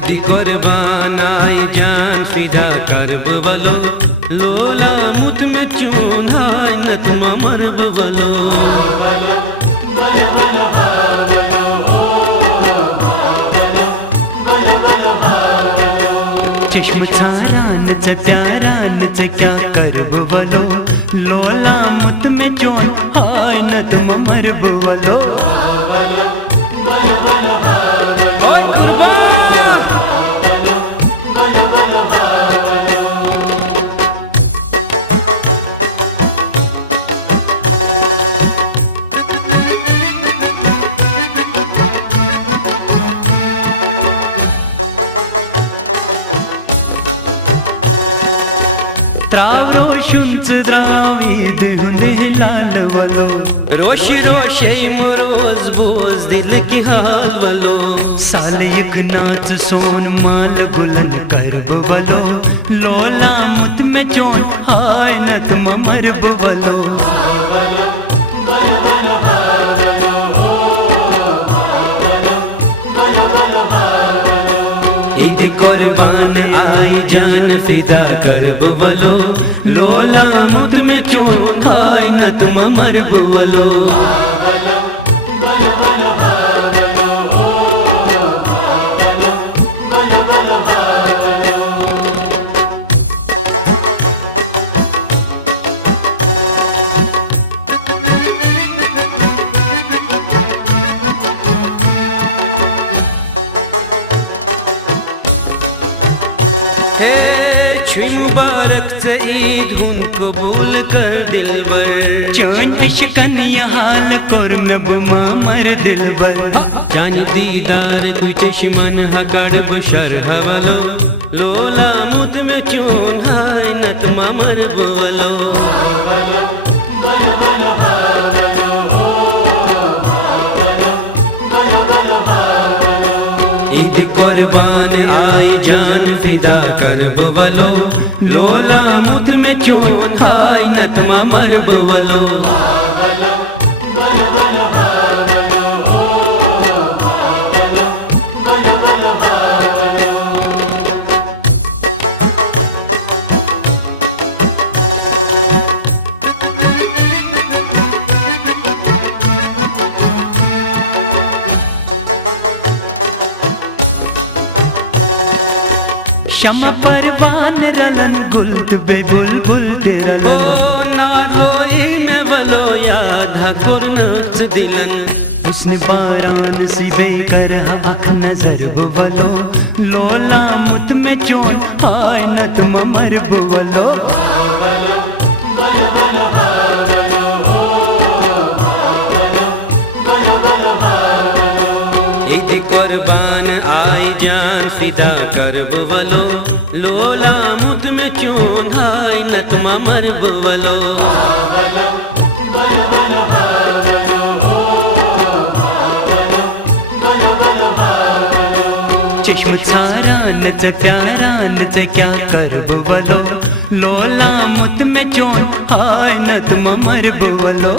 इदी कुर्बान आई जान फिदा करब वलो लोला मुत में चून हाय नत मरब वलो चश्म छारान च प्यारान च क्या करब वलो लोला मुत में चोन हाय नत मरब वलो ओए कुर्बान त्रावरो शुंच द्रावीद हुंदे लाल वलो रोश रोशे मरोज बोज दिल की हाल वलो साल एक नाच सोन माल गुलन करब वलो लोला मुत में चोन हाय नत मरब वलो ईद कुर्बान आई जान फिदा करब वलो लोला मुत में चून हाय नत मरब वलो हे छुई मुबारक से ईद हुन कबूल कर दिलबर चोन इश्कन हाल कोरनब मामर दिलबर जानी दीदार कुछ चश्मन हकड़ बशर हवलो लोला मुत में चून हाय नत मर बोलो ईद कुर्बान आई जान फिदा करब वलो लोला मुत में चून हाय नत मर बोलो शम परवान रलन गुल्त बे बुलबुल रलन ओ ना रोई में वलो याद कुरनक्स दिलन उसने बारान सी बेकर अख नजर वलो लोला मुत में चोन हाय नत मर वलो ईद कुर्बान आई जान फिदा करब वलो लोला मुत में चून हाय नत मर वलो चश्म छारान च प्यारान च क्या करब वलो लोला मुत में चोन हाय नत मर वलो